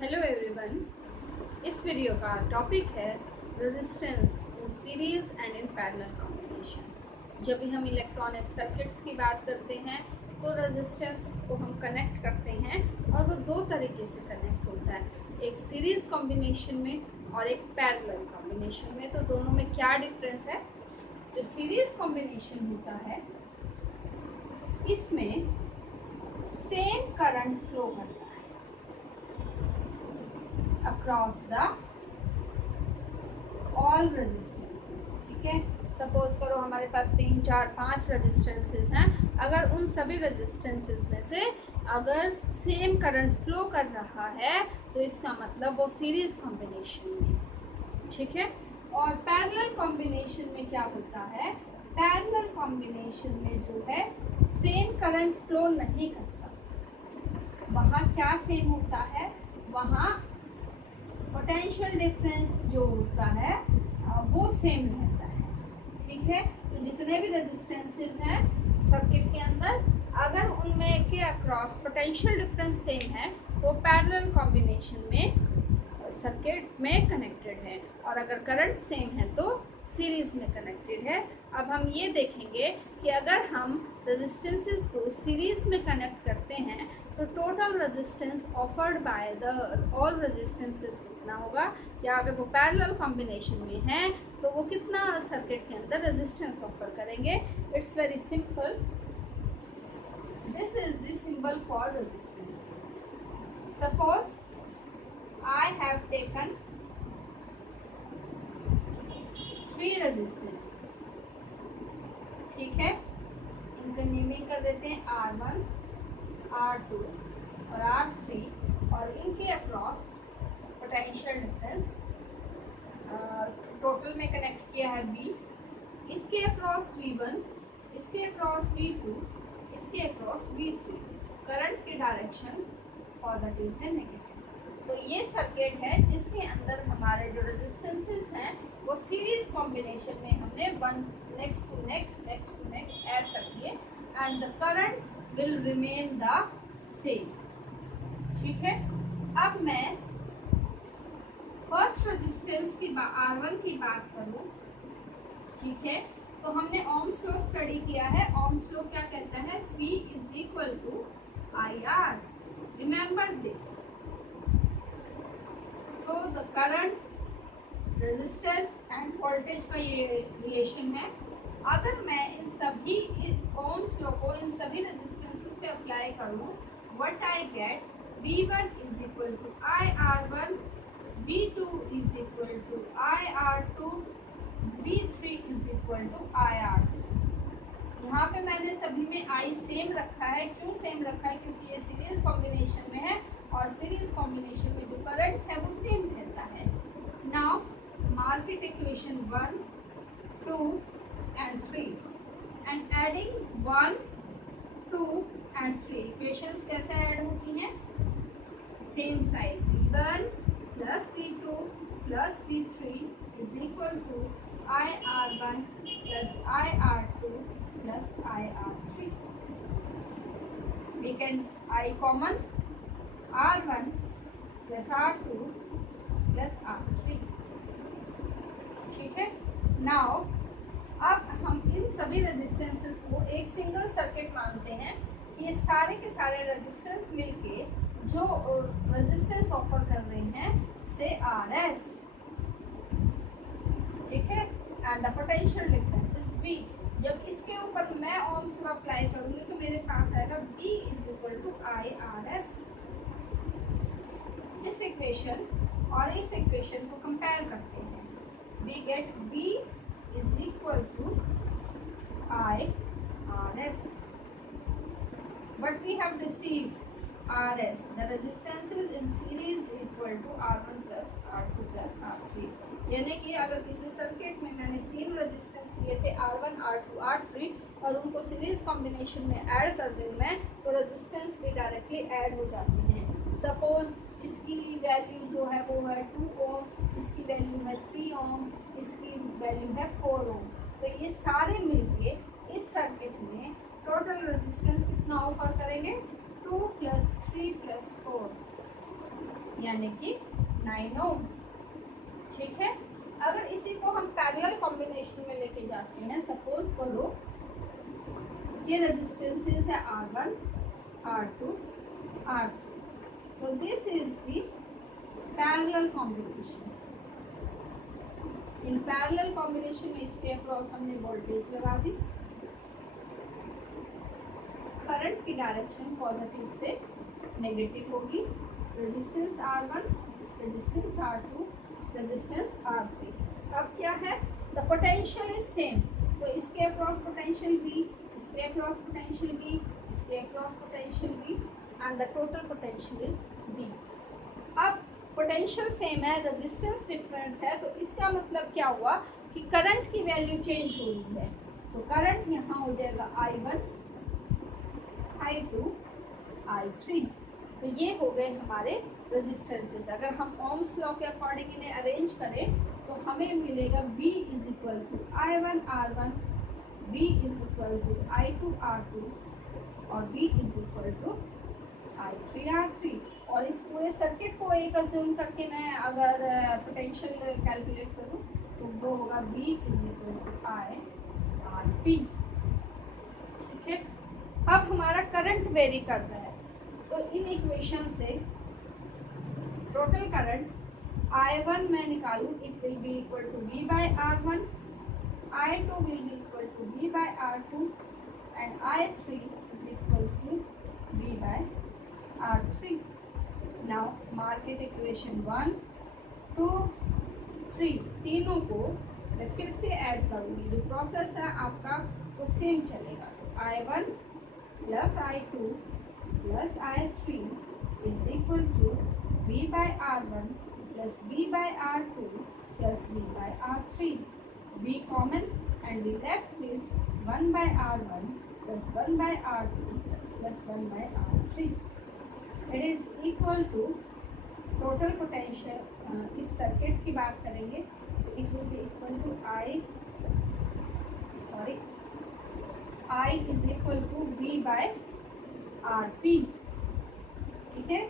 Hello everyone. इस video का topic है resistance in series and in parallel combination. जब भी हम इलेक्ट्रॉनिक सर्किट्स की बात करते हैं तो रेजिस्टेंस को हम कनेक्ट करते हैं और वो दो तरीके से कनेक्ट होता है, एक सीरीज कॉम्बिनेशन में और एक पैरेलल कॉम्बिनेशन में। तो दोनों में क्या डिफरेंस है? जो सीरीज कॉम्बिनेशन होता है इसमें सेम करंट फ्लो करता है across the all resistances। ठीक है, सपोज करो हमारे पास 3, 4, 5 रेजिस्टेंसेस हैं। अगर उन सभी रेजिस्टेंसेस में से अगर सेम करंट फ्लो कर रहा है तो इसका मतलब वो सीरीज कॉम्बिनेशन में। ठीक है, और पैरेलल कॉम्बिनेशन में क्या होता है? पैरेलल कॉम्बिनेशन में जो है सेम करंट फ्लो नहीं करता। वहाँ क्या सेम होता है? वहाँ पोटेंशियल डिफरेंस जो होता है वो सेम रहता है। ठीक है, तो जितने भी रेजिस्टेंसेस हैं सर्किट के अंदर, अगर उनमें के अक्रॉस पोटेंशियल डिफरेंस सेम है तो पैरेलल कॉम्बिनेशन में सर्किट में कनेक्टेड है, और अगर करंट सेम है तो सीरीज में कनेक्टेड है। अब हम ये देखेंगे कि अगर हम रेजिस्टेंसेस को सीरीज में कनेक्ट करते हैं तो total resistance offered by the all resistances कितना होगा, या अगर वो पैरेलल कॉम्बिनेशन में है तो वो कितना सर्किट के अंदर रेजिस्टेंस ऑफर करेंगे। It's very simple. This is the symbol for resistance. Suppose I have taken 3 resistances. ठीक है, इनका नेमिंग कर देते हैं R1, R2 और R3, और इनके अक्रॉस पोटेंशियल डिफरेंस टोटल में कनेक्ट किया है B। इसके अक्रॉस V1, इसके अक्रॉस V2, इसके अक्रॉस V3। करंट की डायरेक्शन पॉजिटिव से नेगेटिव। तो ये सर्किट है जिसके अंदर हमारे जो रेजिस्टेंसेस हैं वो सीरीज कॉम्बिनेशन में हमने one next two next next two next add कर दिए, and the current will remain the same. ठीक है, अब मैं फर्स्ट रेजिस्टेंस की R1 की बात करूं। ठीक है, तो हमने ओम्स लॉ स्टडी किया है। ओम्स लॉ क्या कहता है? V is equal to IR। Remember this. तो the current, resistance and voltage का ये रिलेशन है। अगर मैं इन सभी ओम्स लॉ को इन सभी रेजिस्टेंसेस पे अप्लाई करूं, what I get? V1 is equal to IR1, V2 is equal to IR2, V3 is equal to IR3। यहाँ पे मैंने सभी में I सेम रखा है। क्यों सेम रखा है? क्योंकि ये सीरीज कॉम्बिनेशन में है और सीरीज कॉम्बिनेशन में जो करंट है वो सेम रहता है। Now mark it equation 1, 2 and 3 and adding 1, 2 and 3। Equations कैसे ऐड होती हैं? Same side V1 plus V2 plus V3 is equal to IR1 plus IR2 plus IR3। We can I common, R1 plus R2 plus R3। ठीक है, now अब हम इन सभी resistances को एक सिंगल सर्किट मानते हैं। ये सारे के सारे रेजिस्टेंस मिलके जो रेजिस्टेंस ऑफर कर रहे हैं से RS। ठीक है, and the potential difference is V। जब इसके ऊपर मैं ओम्स लॉ अप्लाई करूंगी तो मेरे पास आएगा V is equal to IRS। इस इक्वेशन और इस इक्वेशन को कंपेयर करते हैं। We get V is equal to IRS, but we have received RS, the resistances in series equal to R1 plus R2 plus R3। यानी कि अगर किसी सर्किट में मैंने 3 रेजिस्टेंस लिए थे R1, R2, R3 और उनको सीरीज कॉम्बिनेशन में ऐड कर दूँ मैं, तो रेजिस्टेंस भी डायरेक्टली ऐड हो जाती हैं। सपोज इसकी वैल्यू जो है वो है 2 ओम, इसकी वैल्यू है 3 ओम, इसकी वैल्यू है 4 ओम। तो ये सारे मिलके इस सर्किट में टोटल रेजिस्टेंस कितना ऑफर करेंगे? 2 + 3 + 4 यानी कि 9 ओम। ठीक है, अगर इसी को हम पैरेलल कॉम्बिनेशन में लेके जाते हैं, सपोज करो ये रेजिस्टेंसेस है R1, R2, R3, so this is the parallel combination. In parallel combination में इसके अक्रॉस हमने वोल्टेज लगा दी, करंट की डायरेक्शन पॉजिटिव से नेगेटिव होगी, resistance R1, resistance R2, resistance R3। अब क्या है, द पोटेंशियल इज सेम, तो इसके अक्रॉस पोटेंशियल V, इसके अक्रॉस पोटेंशियल V, इसके across potential V, and the total potential is V। अब पोटेंशियल सेम है, रेजिस्टेंस डिफरेंट है, तो इसका मतलब क्या हुआ कि करंट की वैल्यू चेंज हो रही है। सो करंट यहाँ हो जाएगा I1, I2, I3। तो ये हो गए हमारे रेजिस्टेंसेस। अगर हम ओम्स लॉ के अकॉर्डिंग इन्हें अरेंज करें तो हमें मिलेगा V is equal to I1 R1, V is equal to I2 R2 और V is equal to I3 R3। और इस पूरे सर्किट को एक अज्यूम करके मैं अगर पोटेंशियल कैलकुलेट करूँ तो वो होगा V is equal to I RP। ठीक है, अब हमारा करंट वेरी कर रहा है, तो इन इक्वेशन से टोटल करंट I1 मैं निकालूँ, it will be equal to V by R1, I2 will be equal to V by R2 and I3 is equal to V by R3। Now market equation 1, 2, 3 तीनों को मैं फिर से add करूँगी, जो process है आपका वो सेम चलेगा। I1 plus I2 plus I3 is equal to V by R1 plus V by R2 plus V by R3। V common and we left with 1 by R1 plus 1 by R2 plus 1 by R3। It is equal to total potential. इस circuit की बात करेंगे तो it will be equal to I is equal to V by RP। ठीक है,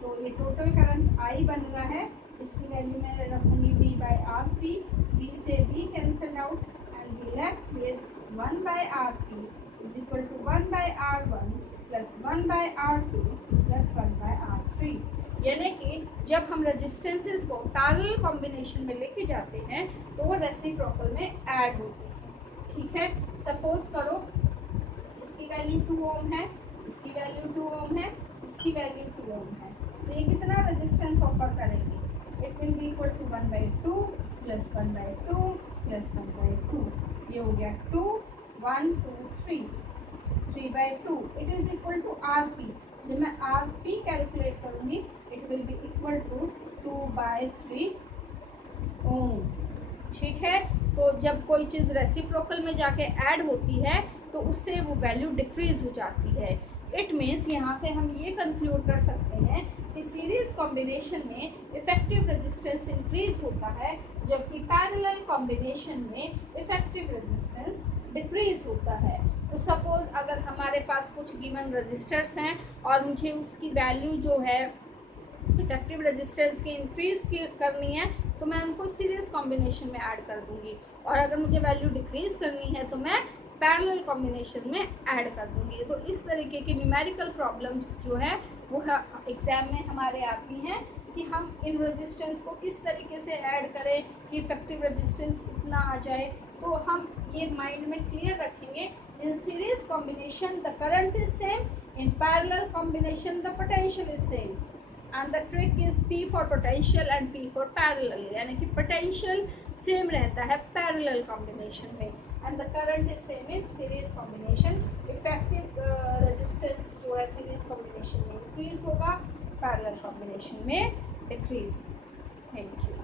तो ये total current I बन रहा है, इसकी वैल्यू मैं रखूँगी V बाय RP। V से V cancel out and we left with 1 by RP is equal to 1 by R1 plus 1 by R2 plus 1 by R3। यानी कि जब हम रेजिस्टेंसेस को पैरेलल कॉम्बिनेशन में लेके जाते हैं तो वो रेसिप्रोकल में ऐड होते हैं। ठीक है, सपोज करो इसकी वैल्यू 2 ओम है, इसकी वैल्यू 2 ओम है, इसकी वैल्यू 2 ओम है, तो ये कितना रेजिस्टेंस ऑफर करेंगे, it will be equal to 1/2 plus 1/2 plus 1/2। ये हो गया 2, 1, 2, 3, 3/2। It is equal to RP। जब मैं RP कैलकुलेट करूँगी it will be equal to 2/3 ohm. ठीक है, तो जब कोई चीज़ रेसिप्रोकल में जाके ऐड होती है तो उससे वो वैल्यू डिक्रीज हो जाती है। इट मीन्स यहाँ से हम ये कंक्लूड कर सकते हैं कि सीरीज कॉम्बिनेशन में इफेक्टिव रेजिस्टेंस इंक्रीज होता है, जबकि पैरेलल कॉम्बिनेशन में इफेक्टिव रेजिस्टेंस डिक्रीज होता है। तो सपोज अगर हमारे पास कुछ गिवन रजिस्टर्स हैं और मुझे उसकी वैल्यू जो है इफेक्टिव रेजिस्टेंस की इंक्रीज करनी है तो मैं उनको सीरीज कॉम्बिनेशन में ऐड कर दूंगी, और अगर मुझे वैल्यू डिक्रीज करनी है तो मैं पैरेलल कॉम्बिनेशन में ऐड कर दूंगी। तो इस तरीके की न्यूमेरिकल प्रॉब्लम्स जो है वो एग्ज़ाम में हमारे आती हैं कि हम इन रेजिस्टेंस को किस तरीके से ऐड करें कि इफेक्टिव रेजिस्टेंस इतना आ जाए। तो हम ये माइंड में क्लियर रखेंगे, in series combination the current is same, in parallel combination the potential is same, and the trick is P for potential and P for parallel, यानी कि पोटेंशियल सेम रहता है पैरेलल कॉम्बिनेशन में and the current is same in series combination. Effective resistance जो है series combination में increase होगा, parallel combination में डिक्रीज। Thank you.